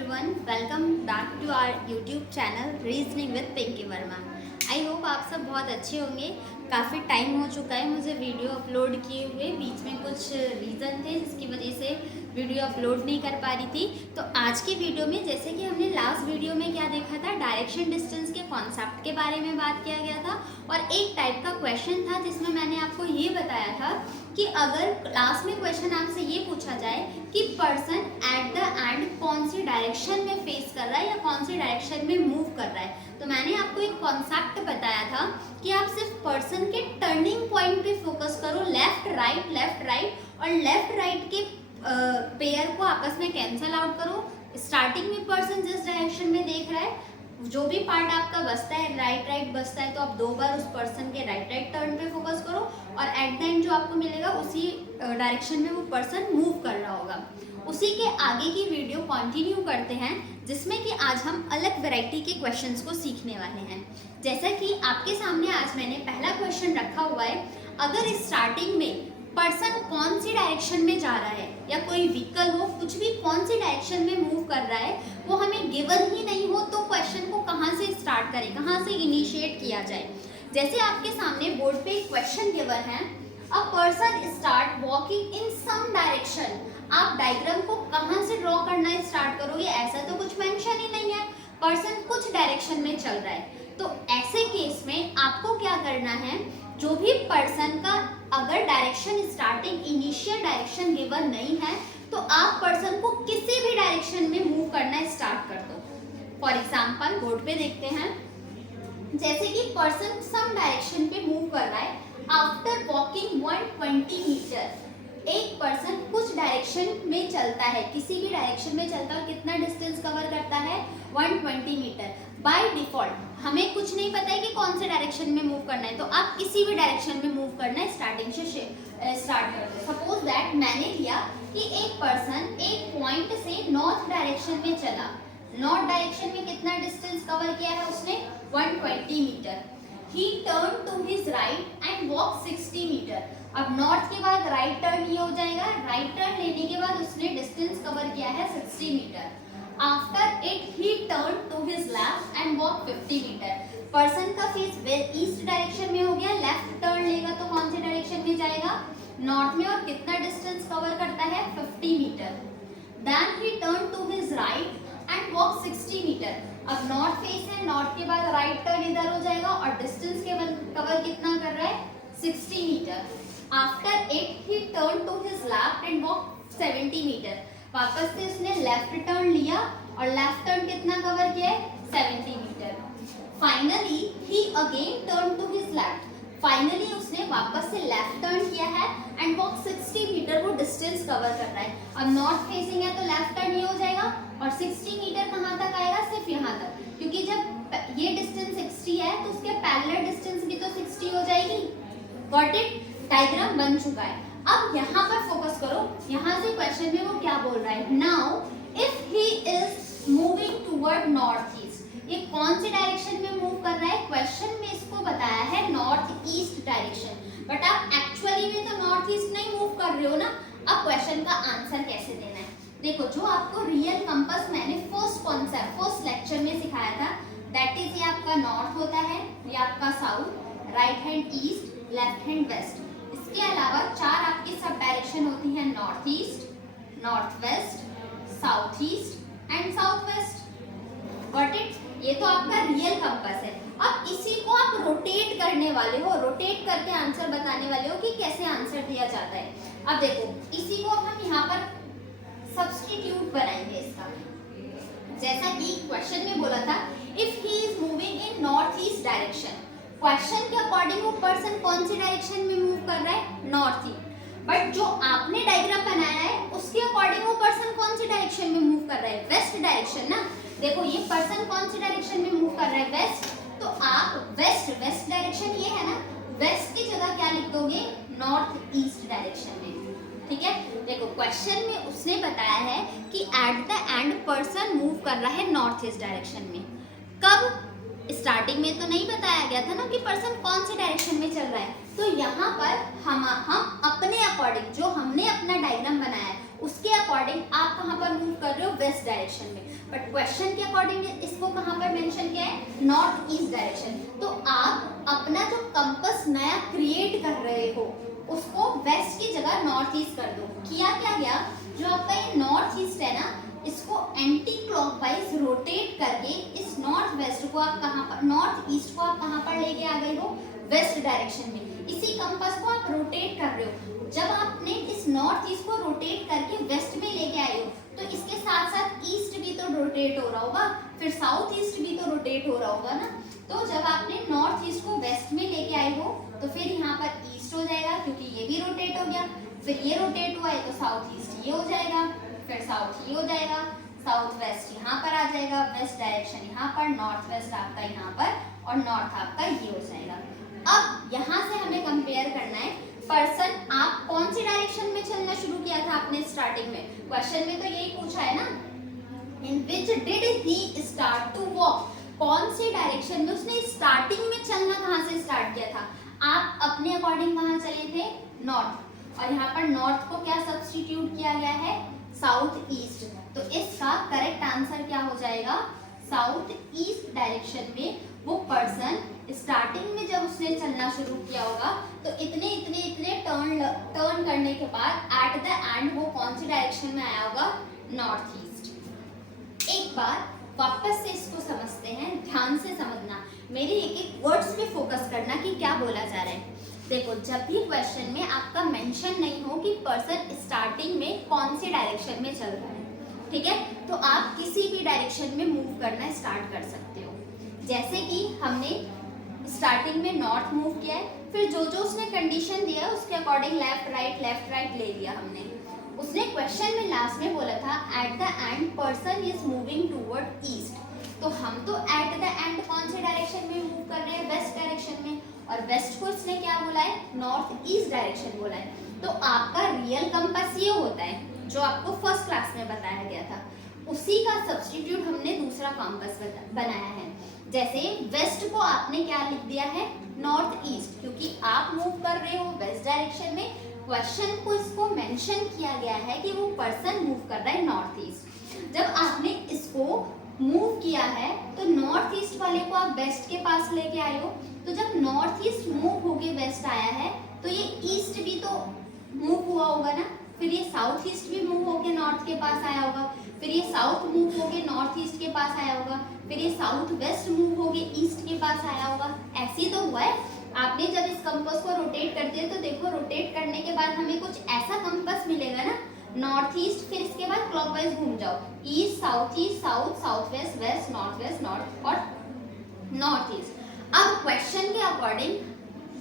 everyone, welcome back to our YouTube channel reasoning with Pinky Verma. I hope आप सब बहुत अच्छे होंगे। काफ़ी टाइम हो चुका है मुझे वीडियो अपलोड किए हुए, बीच में कुछ रीज़न थे जिसकी वजह से वीडियो अपलोड नहीं कर पा रही थी। तो आज की वीडियो में जैसे कि हमने लास्ट वीडियो में क्या देखा था, डायरेक्शन डिस्टेंस के कॉन्सेप्ट के बारे में बात किया गया था और एक टाइप का क्वेश्चन था जिसमें मैंने आपको ये बताया था कि अगर क्लास में क्वेश्चन आपसे ये पूछा जाए कि पर्सन एट द एंड कौन सी डायरेक्शन में फेस कर रहा है या कौन सी डायरेक्शन में मूव कर रहा है, तो मैंने आपको एक कॉन्सेप्ट बताया था कि आप सिर्फ पर्सन के टर्निंग पॉइंट पे फोकस करो, लेफ्ट राइट और लेफ्ट राइट के पेयर को आपस में कैंसल आउट करो। स्टार्टिंग में पर्सन जिस डायरेक्शन में देख रहा है, जो भी पार्ट आपका बचता है राइट बचता है, तो आप 2 बार उस पर्सन के राइट टर्न पे फोकस करो और एट द एंड जो आपको मिलेगा उसी डायरेक्शन में वो पर्सन मूव कर रहा होगा। उसी के आगे की वीडियो कंटिन्यू करते हैं जिसमें कि आज हम अलग वैरायटी के क्वेश्चंस को सीखने वाले हैं। जैसा कि आपके सामने आज मैंने पहला क्वेश्चन रखा हुआ है, अगर स्टार्टिंग में पर्सन कौन सी डायरेक्शन में जा रहा है या कोई व्हीकल हो, कुछ भी कौन सी डायरेक्शन में मूव कर रहा है वो हमें गिवन ही नहीं हो, तो क्वेश्चन को कहाँ से स्टार्ट करें, कहाँ से इनिशिएट किया जाए। जैसे आपके सामने बोर्ड पे एक क्वेश्चन गिवन है, a person start walking in some direction. आप डायग्राम को कहाँ से ड्रॉ करना स्टार्ट करोगे, ऐसा तो कुछ मेंशन ही नहीं है, पर्सन कुछ डायरेक्शन में चल रहा है। तो ऐसे केस में आपको क्या करना है, जो भी पर्सन का अगर direction starting initial direction given नहीं है तो आप पर्सन को किसी भी डायरेक्शन में मूव करना स्टार्ट कर दो। फॉर एग्जांपल बोर्ड पे देखते हैं, जैसे कि पर्सन सम डायरेक्शन पे मूव कर रहा है, आफ्टर वॉकिंग 120 मीटर। एक पर्सन कुछ डायरेक्शन में चलता है, किसी भी डायरेक्शन में चलता है, कितना डिस्टेंस कवर करता है 120 मीटर। बाय डिफॉल्ट हमें कुछ नहीं पता है कि कौन से डायरेक्शन में मूव करना है, तो आप किसी भी डायरेक्शन में मूव करना है स्टार्टिंग से स्टार्ट कर दो। सपोज दैट मैंने लिया कि एक पर्सन एक पॉइंट से नॉर्थ डायरेक्शन में चला, नॉर्थ डायरेक्शन में कितना डिस्टेंस कवर किया है उसने 120 metre. He turn to his right and walk 60 metre. अब नॉर्थ के बाद राइट टर्न ये हो जाएगा, राइट टर्न लेने के बाद उसने डिस्टेंस कवर किया है 60 metre. After it he turn to his left and walk 50 metre. Person का फेस ईस्ट डायरेक्शन में हो गया, लेफ्ट टर्न लेगा तो कौन से डायरेक्शन में जाएगा, नॉर्थ में, और कितना डिस्टेंस कवर करता है 50 metre. Then he turn to his right and walk 60 metre. अब नॉर्थ फेस है, नॉर्थ के बाद राइट टर्न इधर हो जाएगा और डिस्टेंस कवर कितना कर रहा है 60 metre. After it he turn to his left and walk 70 metre. वापस से उसने लेफ्ट टर्न लिया और लेफ्ट टर्न कितना कवर किया है 70 metre. Finally he again turn to his left. Finally उसने वापस से लेफ्ट टर्न किया है एंड वॉक 60 मीटर, वो डिस्टेंस कवर कर रहा है। अब नॉर्थ फेसिंग है तो लेफ्ट टर्न ये हो जाएगा और 60 मीटर कहाँ तक आएगा, सिर्फ यहाँ तक, क्योंकि जब ये डिस्टेंस 60 है तो उसके पैरेलल डिस्टेंस भी तो 60 हो जाएगी। Got it? डायग्राम बन चुका है। अब यहाँ पर फोकस करो, यहाँ से क्वेश्चन में वो क्या बोल रहा है। Now if he is moving toward north east, ये कौन सी डायरेक्शन में मूव कर रहा है, क्वेश्चन में इसको बताया है नॉर्थ ईस्ट डायरेक्शन, बट आप एक्चुअली में तो नॉर्थ ईस्ट नहीं मूव कर रहे हो ना। अब क्वेश्चन का आंसर कैसे देना है, देखो, जो आपको रियल कंपास मैंने फर्स्ट लेक्चर में सिखाया था, दैट इज ये आपका नॉर्थ होता है, ये आपका south, right hand east, left hand west. इसके अलावा 4 आपकी सब डायरेक्शन होती हैं, north east, north west, south east and south west. Got it? ये तो आपका रियल कंपास है। अब इसी को आप रोटेट करने वाले हो, रोटेट करके आंसर बताने वाले हो कि कैसे आंसर दिया जाता है। अब देखो, इसी को हम यहाँ पर सब्स्टिट्यूट बनाएंगे इसका। जैसा कि क्वेश्चन में बोला था, if he is moving in north east direction, question के अकॉर्डिंग वो पर्सन कौन सी डायरेक्शन में मूव कर रहा है, नॉर्थ ईस्ट। बट जो आपने डायग्राम बनाया है उसके अकॉर्डिंग वो पर्सन कौन सी डायरेक्शन में मूव कर रहा है, वेस्ट डायरेक्शन ना। देखो, ये पर्सन कौन सी डायरेक्शन में मूव कर रहा है, वेस्ट, तो आप वेस्ट डायरेक्शन ये है ना, वेस्ट की जगह क्या लिख दोगे, नॉर्थ ईस्ट डायरेक्शन में। ठीक है, देखो क्वेश्चन में उसने बताया है कि eight the and person move कर रहा है नॉर्थ ईस्ट डायरेक्शन में। कब? स्टार्टिंग में तो नहीं बताया गया था ना कि पर्सन कौन सी डायरेक्शन में चल रहा है, तो यहाँ पर हम अपने अकॉर्डिंग, जो हमने अपना डायग्राम बनाया है उसके अकॉर्डिंग आप कहाँ पर मूव कर रहे हो, वेस्ट डायरेक्शन में, बट क्वेश्चन के अकॉर्डिंग इसको कहाँ पर मेंशन किया है, नॉर्थ ईस्ट डायरेक्शन। तो आप अपना जो कंपास नया क्रिएट कर रहे हो उसको वेस्ट की जगह नॉर्थ ईस्ट कर दो। किया क्या गया, जो आपका ये नॉर्थ ईस्ट है ना, इसको एंटी क्लॉकवाइज रोटेट करके इस नॉर्थ वेस्ट को आप कहाँ पर, नॉर्थ ईस्ट को आप कहाँ पर लेके आ गए हो, वेस्ट डायरेक्शन में। इसी कंपास को आप रोटेट कर रहे हो। जब आपने इस नॉर्थ ईस्ट को रोटेट करके वेस्ट में लेके आए हो तो इसके साथ साथ ईस्ट भी तो रोटेट हो रहा होगा, फिर साउथ ईस्ट भी तो रोटेट हो रहा होगा ना। तो जब आपने नॉर्थ ईस्ट को वेस्ट में लेके आए हो तो फिर यहाँ पर ईस्ट हो जाएगा क्योंकि ये भी रोटेट हो गया, फिर ये रोटेट हुआ है तो साउथ ईस्ट ये हो जाएगा, फिर साउथ ये हो जाएगा, साउथ वेस्ट यहाँ पर आ जाएगा, वेस्ट डायरेक्शन यहाँ पर, नॉर्थ वेस्ट आपका यहाँ पर और नॉर्थ आपका ये हो जाएगा। अब यहाँ से हमें कंपेयर करना है पर्सन, आप कौन सी डायरेक्शन में चलना शुरू किया था आपने स्टार्टिंग में, क्वेश्चन में तो यही पूछा है ना, in which did he start to walk, कौन सी डायरेक्शन में उसने स्टार्टिंग में चलना कहाँ से स्टार्ट किया था। आप अपने अकॉर्डिंग कहाँ चले थे, नॉर्थ, और यहाँ पर नॉर्थ को क्या सब्स्टिट्यूट किया गया है, साउथ ईस्ट। तो इसका करेक्ट आंसर क्या हो जाएगा, साउथ ईस्ट डायरेक्शन में वो पर्सन स्टार्टिंग में जब उसने चलना शुरू किया होगा तो इतने इतने इतने टर्न करने के बाद एट द एंड वो कौन सी डायरेक्शन में आया होगा, नॉर्थ ईस्ट। एक बार वापस से इसको समझते हैं, ध्यान से समझना, मेरे एक एक वर्ड्स पे फोकस करना कि क्या बोला जा रहा है। देखो, जब भी क्वेश्चन में आपका मेंशन नहीं हो कि पर्सन स्टार्टिंग में कौन सी डायरेक्शन में चल रहा है, ठीक है, तो आप किसी भी डायरेक्शन में मूव करना स्टार्ट कर सकते हो। जैसे कि हमने स्टार्टिंग में नॉर्थ मूव किया है, फिर जो जो उसने कंडीशन दिया उसके अकॉर्डिंग लेफ्ट राइट ले लिया हमने। उसने क्वेश्चन में लास्ट में बोला था eight the and person is moving toward east, तो हम तो एट द एंड कौन से डायरेक्शन में मूव कर रहे हैं, वेस्ट डायरेक्शन में, और वेस्ट को इसने क्या बोला है, नॉर्थ ईस्ट डायरेक्शन बोला है। तो आपका रियल कंपास ये होता है जो आपको फर्स्ट क्लास में बताया गया था, उसी का सब्स्टिट्यूट हमने दूसरा कंपास बनाया है। जैसे वेस्ट को आपने क्या लिख दिया है, नॉर्थ ईस्ट, क्योंकि आप मूव कर रहे हो वेस्ट डायरेक्शन में, क्वेश्चन को इसको मेंशन किया गया है कि वो पर्सन मूव कर रहा है नॉर्थ ईस्ट। जब आपने इसको मूव किया है तो नॉर्थ ईस्ट वाले को आप वेस्ट के पास लेके आए हो, तो जब नॉर्थ ईस्ट मूव होके वेस्ट आया है तो ये ईस्ट भी तो मूव हुआ होगा ना, फिर ये साउथ ईस्ट भी मूव होके नॉर्थ के पास आया होगा, फिर ये साउथ मूव होके नॉर्थ ईस्ट के पास आया होगा, फिर ये साउथ वेस्ट मूव होके ईस्ट के पास आया होगा। ऐसे तो हुआ है। आपने जब इस कंपास को रोटेट कर दिया तो देखो, रोटेट करने के बाद हमें कुछ ऐसा कंपास मिलेगा ना, नॉर्थ ईस्ट, फिर इसके बाद क्लॉकवाइज घूम जाओ, east south south west north और नॉर्थ ईस्ट। अब क्वेश्चन के अकॉर्डिंग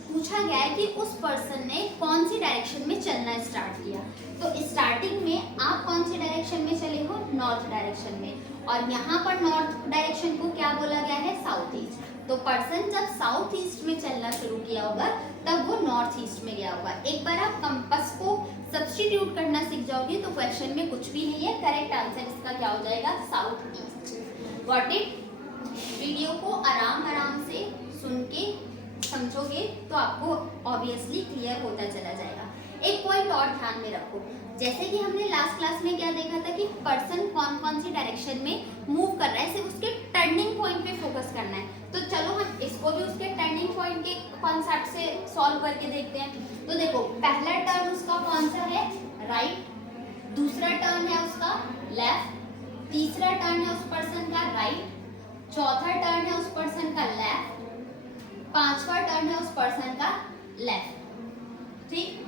पूछा गया है कि उस पर्सन ने कौन सी डायरेक्शन में चलना स्टार्ट किया। तो स्टार्टिंग में आप कौन सी डायरेक्शन में चले हो, नॉर्थ डायरेक्शन में, और यहाँ पर नॉर्थ डायरेक्शन को क्या बोला गया है, साउथ ईस्ट। तो पर्सन जब साउथ ईस्ट में चलना शुरू किया होगा तब वो नॉर्थ ईस्ट में गया होगा। एक बार आप कंपास को सब्स्टिट्यूट करना सीख जाओगे तो क्वेश्चन में कुछ भी नहीं है, करेक्ट आंसर इसका क्या हो जाएगा, south east. Got it. Video को आराम से सुन के समझोगे तो आपको ऑब्वियसली क्लियर होता चला जाएगा। एक पॉइंट और ध्यान में रखो, जैसे कि हमने लास्ट क्लास में क्या देखा था कि पर्सन कौन कौन सी डायरेक्शन में मूव कर रहा है, सिर्फ उसके टर्निंग पॉइंट पे फोकस करना है। तो चलो हम इसको भी उसके टर्निंग पॉइंट के कॉन्सेप्ट से सॉल्व करके देखते हैं। तो देखो, पहला टर्न उसका कौन सा है, राइट, दूसरा टर्न है उसका लेफ्ट, तीसरा टर्न है उस पर्सन का राइट, चौथा टर्न है उस पर्सन का लेफ्ट, पांचवा टर्न है उस पर्सन का लेफ्ट। ठीक,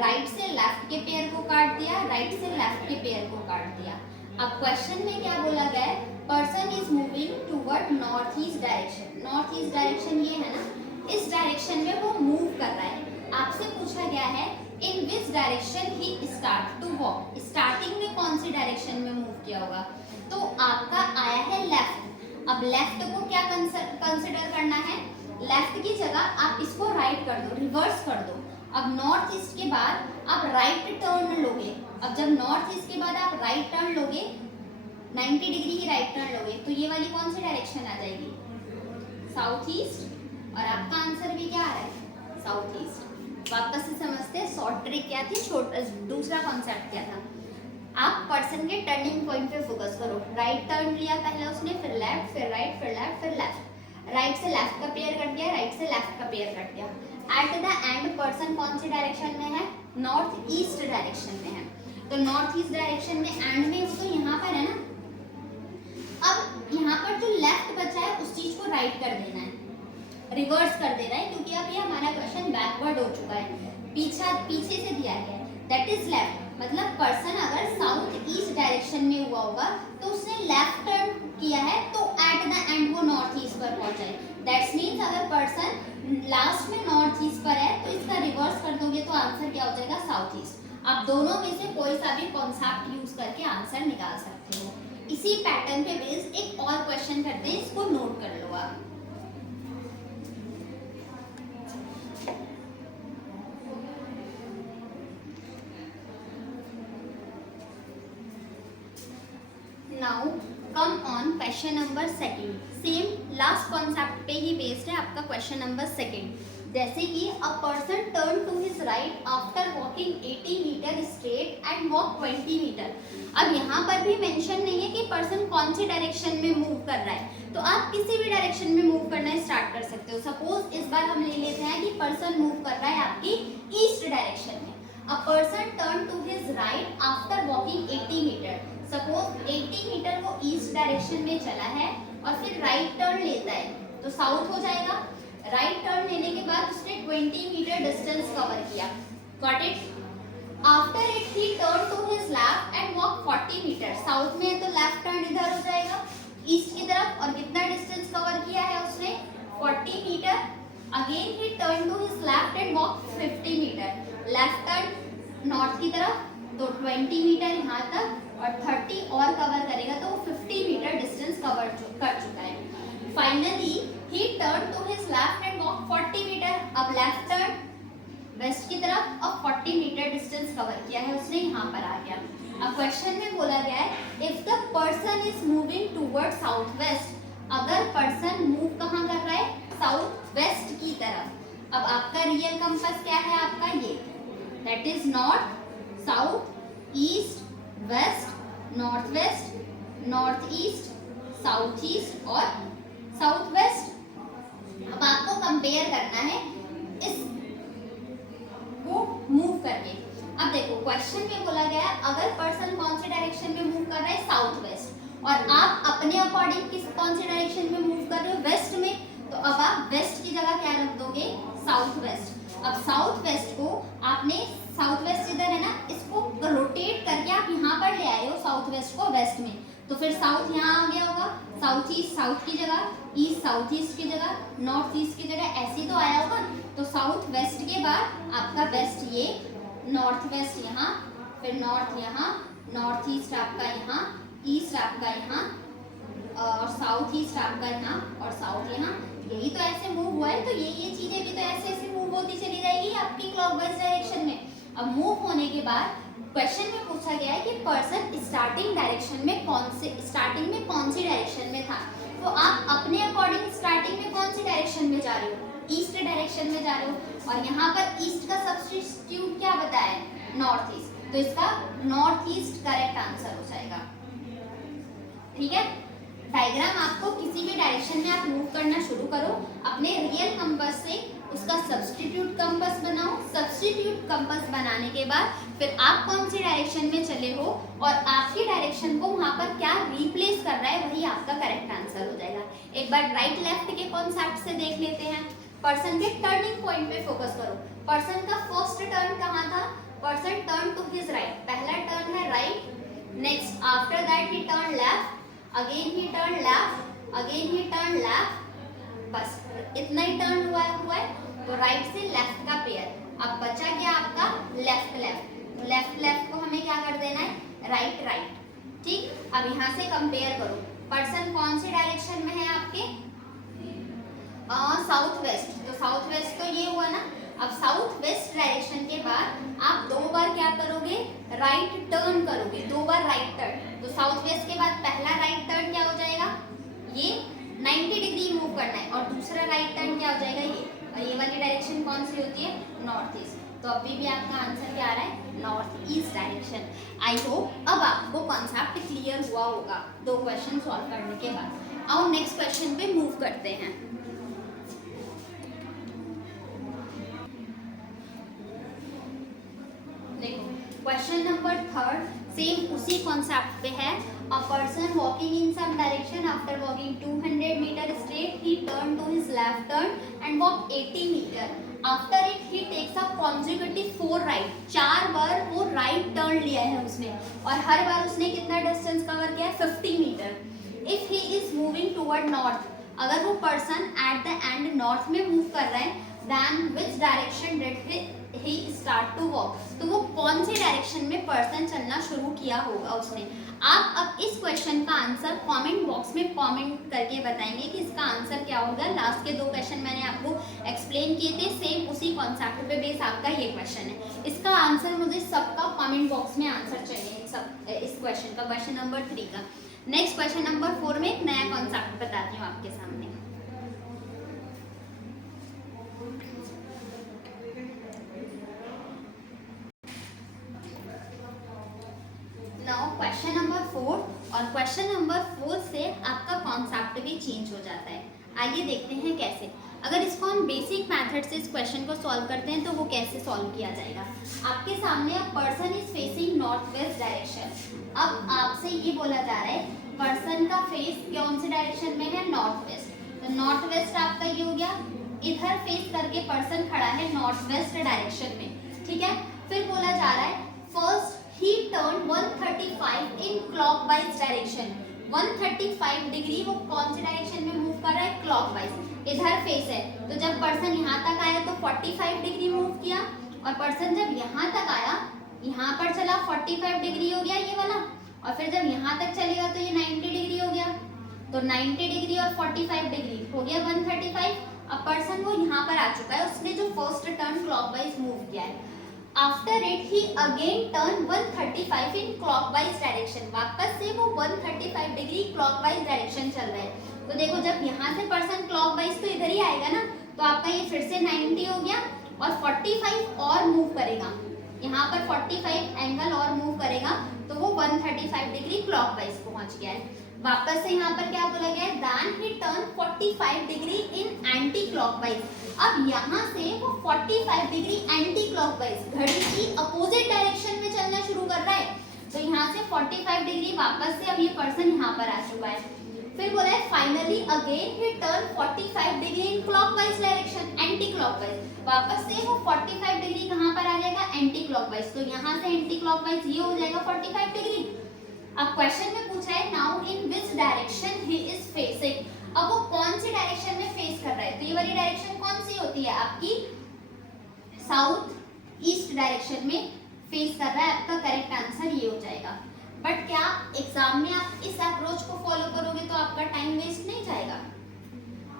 राइट से लेफ्ट के पेयर को काट दिया, राइट से लेफ्ट के पेयर को काट दिया। अब क्वेश्चन में क्या बोला गया है, person is moving toward north east direction. North east direction ये है ना, इस डायरेक्शन में वो मूव कर रहा है। आपसे पूछा गया है in which direction he start to walk, starting में कौन सी डायरेक्शन में मूव किया होगा, तो आपका आया है लेफ्ट। अब लेफ्ट को क्या कंसिडर करना है, लेफ्ट की जगह आप इसको राइट कर दो, रिवर्स कर दो। अब नॉर्थ ईस्ट के बाद आप राइट टर्न लोगे। अब जब नॉर्थ ईस्ट के बाद आप राइट टर्न लोगे, 90 डिग्री की राइट टर्न लोगे, तो ये वाली कौन सी डायरेक्शन आ जाएगी, साउथ ईस्ट। और आपका आंसर भी क्या आ रहा है, साउथ ईस्ट। वापस से समझते हैं शॉर्ट ट्रिक क्या थी, दूसरा कॉन्सेप्ट क्या था। आप पर्सन के टर्निंग पॉइंट पे फोकस करो। राइट टर्न लिया पहले उसने, फिर लेफ्ट, फिर राइट, फिर लेफ्ट, फिर लेफ्ट। राइट से लेफ्ट का पेयर कट गया, राइट से लेफ्ट का पेयर कट गया। एट द एंड पर्सन कौन सी डायरेक्शन में है? नॉर्थ ईस्ट डायरेक्शन में है। तो नॉर्थ ईस्ट डायरेक्शन में एंड में वो तो यहाँ पर है ना। अब यहाँ पर जो लेफ्ट बचा है उस चीज को राइट कर देना है, रिवर्स कर देना है, क्योंकि अब ये हमारा क्वेश्चन बैकवर्ड हो चुका है, पीछे से दिया गया है। दैट इज लेफ्ट, मतलब पर्सन अगर साउथ ईस्ट डायरेक्शन में हुआ होगा तो उसने लेफ्ट टर्न किया है, तो एट द एंड वो नॉर्थ ईस्ट पर पहुंचा है। दैट्स मीन्स अगर पर्सन लास्ट में नॉर्थ ईस्ट पर है तो इसका रिवर्स कर दोगे तो आंसर क्या हो जाएगा? South east. आप दोनों में से कोई सा भी कॉन्सेप्ट यूज करके आंसर निकाल सकते हो। इसी पैटर्न पे बेस्ड एक और क्वेश्चन करते हैं, इसको नोट कर लो आप। Now come on question number second. Same last concept पे ही बेस्ड है आपका क्वेश्चन नंबर सेकंड। जैसे कि a person turn to his right after walking 80 metre straight and walk 20 metre. अब यहाँ पर भी मेंशन नहीं है कि पर्सन कौन सी डायरेक्शन में मूव कर रहा है, तो आप किसी भी डायरेक्शन में मूव करना स्टार्ट कर सकते हो। सपोज इस बार हम ले लेते हैं कि पर्सन मूव कर रहा है आपकी ईस्ट डायरेक्शन में। A person turn to his right after walking 80 metre. Suppose 80 metre वो ईस्ट डायरेक्शन में चला है और फिर राइट टर्न लेता है तो साउथ हो जाएगा। राइट टर्न लेने के बाद उसने 20 मीटर डिस्टेंस कवर किया। Got it? After it he turn to his left and walk 40 metre. South में है तो लेफ्ट टर्न इधर हो जाएगा ईस्ट की तरफ, और कितना डिस्टेंस कवर किया है उसने? 40 metre. Again he turn to his left and walk 50 metre. Left turn north की तरफ तो 20 मीटर यहाँ तक और 30 और कवर करेगा तो वो 50 मीटर डिस्टेंस कवर कर चुका है। Finally he turn to his left and walk 40 metre. अब लेफ्ट टर्न वेस्ट की तरफ, अब 40 मीटर डिस्टेंस कवर किया है उसने, यहाँ पर आ गया। अब क्वेश्चन में बोला गया है if the person is moving toward south west. अगर पर्सन मूव कहाँ कर रहा है? साउथ वेस्ट की तरफ। अब आपका रियल कंपास क्या है? आपका ये, that is north, south, east, west, north west, north east, south east और साउथ वेस्ट। अब आपको कंपेयर करना है इस को मूव करके। अब देखो क्वेश्चन में बोला गया है अगर पर्सन कौन से डायरेक्शन में मूव कर रहा है? साउथ वेस्ट, और आप अपने अकॉर्डिंग किस कौन से डायरेक्शन में मूव कर रहे हो? वेस्ट में। तो अब आप वेस्ट की जगह क्या रख दोगे? South west. अब साउथ वेस्ट को आपने, साउथ वेस्ट इधर है ना, इसको रोटेट करके आप यहाँ पर ले आए हो साउथ वेस्ट को वेस्ट में, तो फिर साउथ यहाँ आ गया होगा, साउथ ईस्ट साउथ की जगह, ईस्ट साउथ ईस्ट की जगह, नॉर्थ ईस्ट की जगह, ऐसे तो आया होगा। तो साउथ वेस्ट के बाद आपका वेस्ट ये, नॉर्थ वेस्ट यहाँ, फिर नॉर्थ यहाँ, नॉर्थ ईस्ट आपका यहाँ, ईस्ट आपका यहाँ और साउथ ईस्ट आपका यहाँ और साउथ यहाँ। यही तो ऐसे मूव हुआ है, तो ये चीजें भी तो ऐसे ऐसे मूव होती चली जाएगी आपकी क्लॉकवाइज डायरेक्शन में। अब मूव होने के बाद क्वेश्चन में पूछा गया है कि पर्सन स्टार्टिंग डायरेक्शन में कौन सी डायरेक्शन में था। तो आप अपने अकॉर्डिंग स्टार्टिंग में कौन सी डायरेक्शन में जा रहे हो? ईस्ट डायरेक्शन में जा रहे हो, और यहाँ पर ईस्ट का सब्स्टिट्यूट क्या बताया है? North east. तो इसका नॉर्थ ईस्ट करेक्ट आंसर हो जाएगा। ठीक है, डायग्राम आपको किसी भी डायरेक्शन में आप मूव करना शुरू करो, अपने रियल कंपास से उसका सब्स्टिट्यूट कंपास बनाओ। सब्स्टिट्यूट कंपास बनाने के बाद फिर आप कौन सी डायरेक्शन में चले हो और आपकी डायरेक्शन को वहाँ पर क्या रिप्लेस कर रहा है, वही आपका करेक्ट आंसर हो जाएगा। एक बार राइट लेफ्ट के कॉन्सेप्ट से देख लेते हैं। पर्सन के टर्निंग पॉइंट पे फोकस करो। पर्सन का फर्स्ट टर्न कहाँ था? Person turn to his right, पहला टर्न है right, next after that he turn left, again he turn left, again he turn left, बस इतना ही टर्न हुआ है। तो राइट से लेफ्ट का पेयर। अब बचा क्या आपका? Left left. लेफ्ट लेफ्ट को हमें क्या कर देना है? Right right. ठीक, अब यहाँ से कंपेयर करो, पर्सन कौन सी डायरेक्शन में है आपके? South west. तो साउथ वेस्ट तो ये हुआ ना। अब साउथ वेस्ट डायरेक्शन के बाद आप दो बार क्या करोगे? राइट टर्न करोगे, दो बार राइट टर्न। तो साउथ वेस्ट के बाद पहला राइट टर्न क्या हो जाएगा? ये 90 डिग्री मूव करना है, और दूसरा राइट टर्न क्या हो जाएगा? ये। और ये वाली डायरेक्शन कौन सी होती है? North east. तो अभी भी आपका आंसर क्या आ रहा है, north east direction. I hope अब आपको कॉन्सेप्ट क्लियर हुआ होगा 2 क्वेश्चन सॉल्व करने के बाद। आओ नेक्स्ट क्वेश्चन पे मूव करते हैं। देखो क्वेश्चन नंबर 3 सेम उसी कॉन्सेप्ट पे है। A person walking in some direction, after walking 200 meter straight, he turned to his left turn and walked 80 meter. After it, he takes a consecutive 4 right. 4 बार वो right turn लिया है उसने, और हर बार उसने कितना डिस्टेंस कवर किया है, 50 metre. If he is moving toward north, अगर वो person at the end north में मूव कर रहा है, then which direction did he start to walk? तो वो कौन से डायरेक्शन में पर्सन चलना शुरू किया होगा उसने। आप अब इस क्वेश्चन का आंसर कमेंट बॉक्स में कमेंट करके बताएंगे कि इसका आंसर क्या होगा। लास्ट के 2 क्वेश्चन मैंने आपको एक्सप्लेन किए थे, सेम उसी कॉन्सेप्ट पे बेस आपका ये क्वेश्चन है। इसका आंसर मुझे सबका कमेंट बॉक्स में आंसर चाहिए सब इस क्वेश्चन का, क्वेश्चन नंबर 3 का। नेक्स्ट क्वेश्चन नंबर 4 में एक नया कॉन्सेप्ट बताती हूँ आपके सामने। नाउ क्वेश्चन नंबर 4, और क्वेश्चन नंबर 4 से आपका कॉन्सेप्ट भी चेंज हो जाता है। आइए देखते हैं कैसे। अगर इसको हम बेसिक मेथड से इस क्वेश्चन को सॉल्व करते हैं तो वो कैसे सॉल्व किया जाएगा। आपके सामने अब person is facing north west direction. अब आपसे ये बोला जा रहा है पर्सन का फेस कौन से डायरेक्शन में है, नॉर्थ वेस्ट। तो नॉर्थ वेस्ट आपका ये हो गया, इधर फेस करके पर्सन खड़ा है नॉर्थ वेस्ट डायरेक्शन में, ठीक है। फिर बोला जा रहा है first he turned 135 in clockwise direction। 135 degree वो कौन से डायरेक्शन में मूव कर रहा है, क्लॉकवाइज। इधर फेस है तो जब पर्सन यहाँ तक आया तो 45 डिग्री मूव किया, और पर्सन जब यहाँ तक आया, यहाँ पर चला 45 डिग्री हो गया ये वाला, और फिर जब यहाँ तक चलेगा तो ये 90 डिग्री हो गया। तो 90 डिग्री और 45 डिग्री हो गया 135। अब पर्सन वो यहाँ पर आ चुका है, उसने जो फर्स्ट टर्न क्लॉकवाइज मूव किया है। After it, he again turned 135 in clockwise direction। वापस से वो 135 डिग्री clockwise direction चल रहा है। तो देखो जब यहाँ से पर्सन clockwise तो इधर ही आएगा ना, तो आपका ये फिर से 90 हो गया, और 45 और मूव करेगा, यहाँ पर 45 एंगल और मूव करेगा, तो वो 135 डिग्री clockwise पहुँच गया है। वापस से यहाँ पर क्या बोला गया है, then he turned 45 degree in anti clockwise। अब यहाँ से वो 45 डिग्री एंटी क्लॉकवाइज घड़ी की अपोजिट डायरेक्शन में चलना शुरू कर रहा है। तो यहाँ से 45 डिग्री वापस से अब ये पर्सन यहाँ पर आ चुका है। फिर बोला है finally again he turn 45 degree in clockwise direction, anti clockwise. वापस से वो 45 डिग्री कहाँ पर आ जाएगा, एंटी क्लॉकवाइज। तो यहाँ से एंटी क्लॉकवाइज ये हो जाएगा 45 डिग्री। अब क्वेश्चन में पूछा है now in which direction he is facing. अब वो कौन सी डायरेक्शन में फेस कर रहा है, तो ये वाली डायरेक्शन कौन सी होती है आपकी, साउथ ईस्ट डायरेक्शन में फेस कर रहा है। आपका करेक्ट आंसर ये हो जाएगा। बट क्या एग्जाम में आप इस अप्रोच को फॉलो करोगे तो आपका टाइम वेस्ट नहीं जाएगा,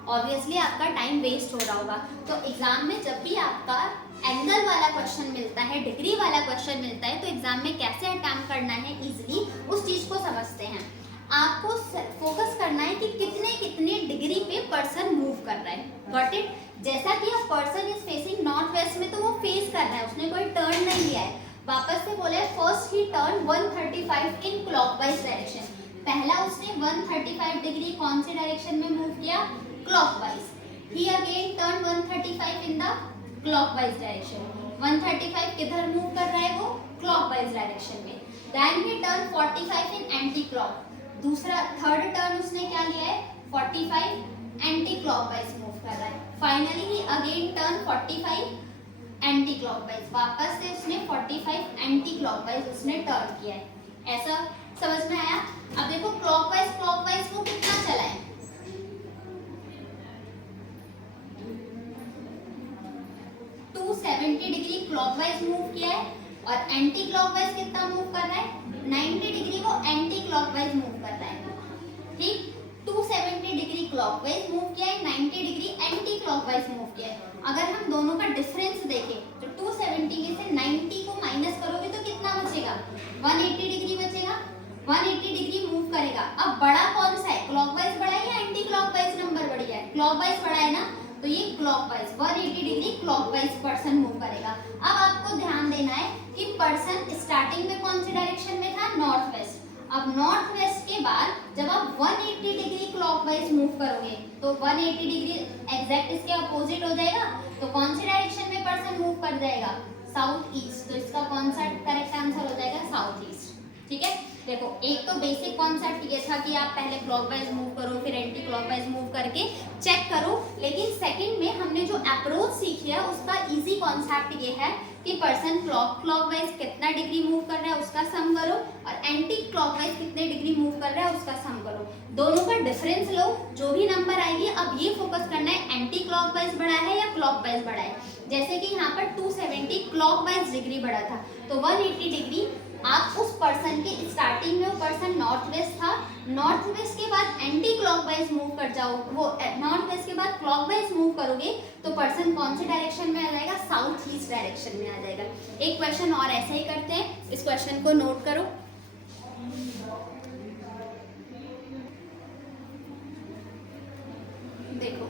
ऑब्वियसली आपका टाइम वेस्ट हो रहा होगा। तो एग्जाम में जब भी आपका एंगल वाला क्वेश्चन मिलता है, डिग्री वाला क्वेश्चन मिलता है, तो एग्जाम में कैसे अटेम्प्ट करना है इजीली उस चीज को समझते हैं। आपको फोकस करना है कि कितने कितने डिग्री पे पर्सन मूव कर रहा है, गॉट इट। जैसा कि अब person is facing north west में, तो वो फेस कर रहा है, उसने कोई टर्न नहीं लिया है। वापस से बोला है first he turn 135 in clockwise direction. पहला उसने 135 डिग्री कौन से डायरेक्शन में मूव किया, clockwise. He again turn 135 in the clockwise direction. 135 किधर मूव कर रहा है वो, क्लॉकवाइज डायरेक्शन में। Then he turn 45 in anti clock. दूसरा थर्ड टर्न उसने क्या लिया है, 45 एंटी क्लॉकवाइज मूव कर रहा है। Finally he again turn 45 anti clockwise. वापस से उसने 45 एंटी क्लॉकवाइज उसने टर्न किया है। ऐसा समझ में आया। अब देखो क्लॉकवाइज क्लॉकवाइज वो कितना चला है, 270 डिग्री क्लॉकवाइज मूव किया है, और एंटी क्लॉकवाइज कितना मूव कर रहा है, 90 डिग्री वो एंटी क्लॉकवाइज मूव कर रहा है। ठीक, 270 डिग्री क्लॉकवाइज मूव किया है, 90 डिग्री एंटी क्लॉकवाइज मूव किया है। अगर हम दोनों का डिफरेंस देखें तो 270 में से 90 को माइनस करोगे तो कितना बचेगा, 180 डिग्री बचेगा। 180 डिग्री मूव करेगा। अब बड़ा कौन सा है, क्लॉकवाइज बड़ा है या एंटी क्लॉकवाइज नंबर बढ़िया है, क्लॉकवाइज बड़ा है ना, तो ये clockwise 180 degree clockwise person move करेगा। अब आपको ध्यान देना है कि पर्सन स्टार्टिंग में कौन सी डायरेक्शन में था, नॉर्थ वेस्ट। अब नॉर्थ वेस्ट के बाद जब आप 180 डिग्री क्लॉकवाइज मूव करोगे तो 180 डिग्री एग्जैक्ट इसके अपोजिट हो जाएगा, तो कौन सी डायरेक्शन में पर्सन मूव कर जाएगा, साउथ ईस्ट। तो इसका कौन सा करेक्ट आंसर हो जाएगा, साउथ ईस्ट। ठीक है, देखो एक तो बेसिक कॉन्सेप्ट ये था कि आप पहले क्लॉकवाइज मूव करो फिर एंटी क्लॉकवाइज मूव करके चेक करो, लेकिन सेकंड में हमने जो अप्रोच सीखी है उसका इजी कॉन्सेप्ट ये है कि पर्सन क्लॉकवाइज कितना डिग्री मूव कर रहा है उसका सम करो और एंटी क्लॉकवाइज कितने डिग्री मूव कर रहा है उसका सम करो। दोनों का डिफरेंस लो, जो भी नंबर आएगी अब ये फोकस करना है एंटी क्लॉकवाइज बढ़ा है या क्लॉकवाइज बढ़ा है। जैसे कि यहाँ पर 270 क्लॉकवाइज डिग्री बढ़ा था तो 180 डिग्री आप उस पर्सन के स्टार्टिंग में वो पर्सन नॉर्थ वेस्ट था, नॉर्थ वेस्ट के बाद एंटी क्लॉकवाइज मूव कर जाओ, वो नॉर्थ वेस्ट के बाद क्लॉकवाइज मूव करोगे तो पर्सन कौन से डायरेक्शन में आ जाएगा, साउथ ईस्ट डायरेक्शन में आ जाएगा। एक क्वेश्चन और ऐसे ही करते हैं, इस क्वेश्चन को नोट करो। देखो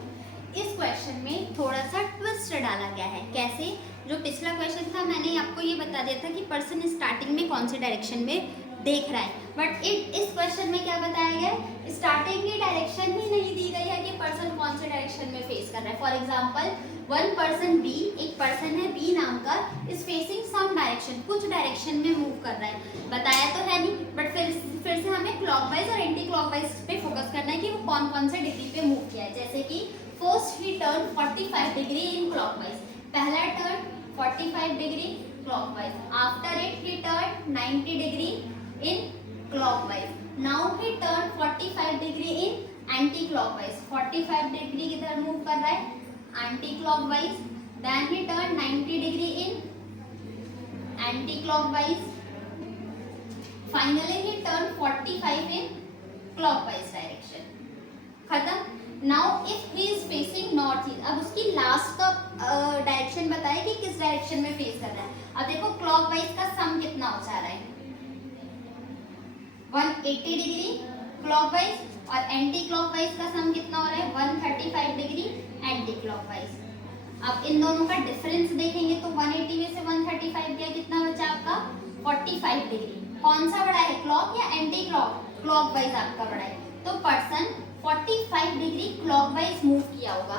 इस क्वेश्चन में थोड़ा सा ट्विस्ट डाला गया है। कैसे, जो पिछला क्वेश्चन था मैंने आपको ये बता दिया था कि पर्सन स्टार्टिंग में कौन से डायरेक्शन में देख रहा है, बट इस क्वेश्चन में क्या बताया गया है, स्टार्टिंग की डायरेक्शन ही नहीं दी गई है कि पर्सन कौन से डायरेक्शन में फेस कर रहा है। For example one person B, एक पर्सन है बी नाम का, इज फेसिंग सम डायरेक्शन, कुछ डायरेक्शन में मूव कर रहा है, बताया तो है नहीं, बट फिर से हमें क्लॉकवाइज और एंटी क्लॉकवाइज पे फोकस करना है कि वो कौन कौन से डिग्री पे मूव किया है। जैसे कि first he turn 45 degree in clockwise, पहला turn 45 degree clockwise, after it he turn 90 degree in clockwise, now he turn 45 degree in anti clockwise, 45 degree किधर मूव कर रहा है, anti clockwise, then he turn 90 degree in anti clockwise, finally he turn 45 in clockwise direction. खत्म। Now if he is facing north east, अब उसकी last का direction बताए कि किस डायरेक्शन में फेस कर रहा है। अब देखो क्लॉकवाइज का सम कितना हो जा रहा है, 180 डिग्री क्लॉकवाइज और एंटी क्लॉकवाइज का सम कितना हो रहा है, 135 डिग्री एंटी क्लॉकवाइज। अब इन दोनों का डिफरेंस देखेंगे तो 180 में से 135 गया, कितना बचा आपका 45 डिग्री। कौन सा बड़ा है, क्लॉक या एंटी क्लॉक, क्लॉकवाइज आपका बड़ा है, तो पर्सन 45 डिग्री क्लॉकवाइज मूव किया होगा।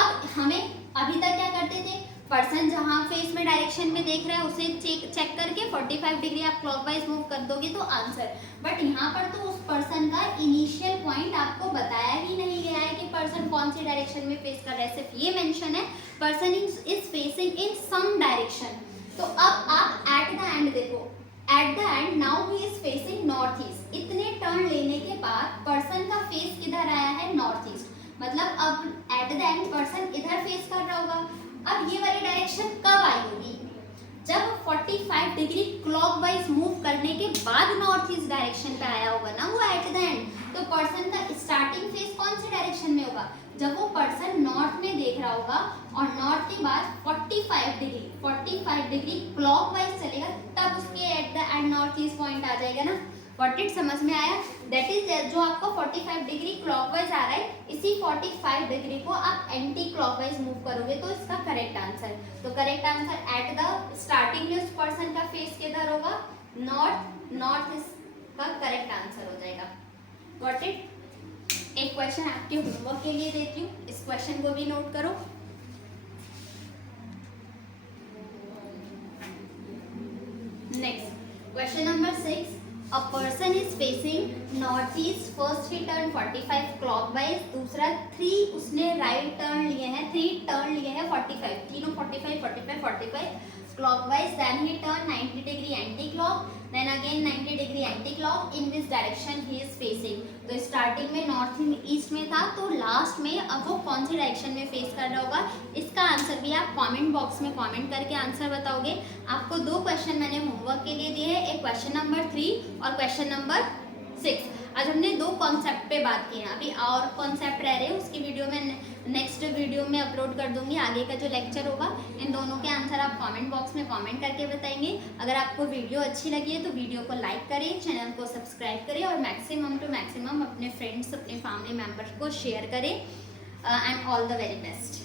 अब हमें अभी तक क्या करते थे, पर्सन जहां फेस में डायरेक्शन में देख रहा है उसे चेक करके 45 डिग्री आप क्लॉकवाइज मूव कर दोगे तो आंसर, बट यहाँ पर तो उस पर्सन का इनिशियल पॉइंट आपको बताया ही नहीं गया है कि पर्सन कौन सी डायरेक्शन में फेस कर रहा है, सिर्फ ये मेंशन है person is facing in some direction. तो अब आप एट द एंड देखो, at the end now he is facing north east, इतने टर्न लेने के बाद पर्सन का फेस किधर आया है, नॉर्थ ईस्ट, मतलब अब एट द एंड पर्सन इधर फेस कर रहा होगा। अब ये वाली डायरेक्शन कब आई होगी, जब 45 डिग्री क्लॉकवाइज मूव करने के बाद नॉर्थ ईस्ट डायरेक्शन पे आया होगा ना वो एट द एंड। तो पर्सन का स्टार्टिंग फेस कौन से डायरेक्शन में होगा, जब वो पर्सन नॉर्थ में देख रहा होगा और नॉर्थ के बाद 45 डिग्री क्लॉकवाइज चलेगा, तब उसके at the end north east point आ जाएगा ना। व्हाट इट समझ में आया, दैट इज जो आपको 45 डिग्री क्लॉकवाइज आ रहा है, इसी 45 डिग्री को आप एंटी क्लॉकवाइज मूव करोगे तो इसका करेक्ट आंसर, तो correct answer at the starting में उस पर्सन का फेस किधर होगा, नॉर्थ, नॉर्थ इसका करेक्ट आंसर हो जाएगा। What it. एक क्वेश्चन आपके होमवर्क के लिए देती हूँ, इस क्वेश्चन को भी नोट करो। Next question number 6, a person is facing north east, first he turn 45 clockwise, दूसरा 3 उसने राइट टर्न लिए हैं, 3 टर्न लिए हैं 45, तीनों 45 clockwise, then he turn 90 degree anti clock, then again 90 degree anti clock, in which direction he is facing। तो starting में north east में था तो लास्ट में अब वो कौन सी डायरेक्शन में फेस कर रहा होगा, इसका आंसर भी आप कमेंट बॉक्स में कमेंट करके आंसर बताओगे। आपको 2 क्वेश्चन मैंने होमवर्क के लिए दिए हैं, एक क्वेश्चन नंबर 3 और क्वेश्चन नंबर 6। आज हमने 2 कॉन्सेप्ट पे बात की है, अभी और कॉन्सेप्ट रह रहे हैं, उसकी वीडियो में नेक्स्ट वीडियो में अपलोड कर दूंगी। आगे का जो लेक्चर होगा इन दोनों के आंसर आप कमेंट बॉक्स में कमेंट करके बताएंगे। अगर आपको वीडियो अच्छी लगी है तो वीडियो को लाइक करें, चैनल को सब्सक्राइब करें और मैक्सिमम टू मैक्सिमम अपने फ्रेंड्स, अपने फैमिली मेम्बर्स को शेयर करें। And all the very best.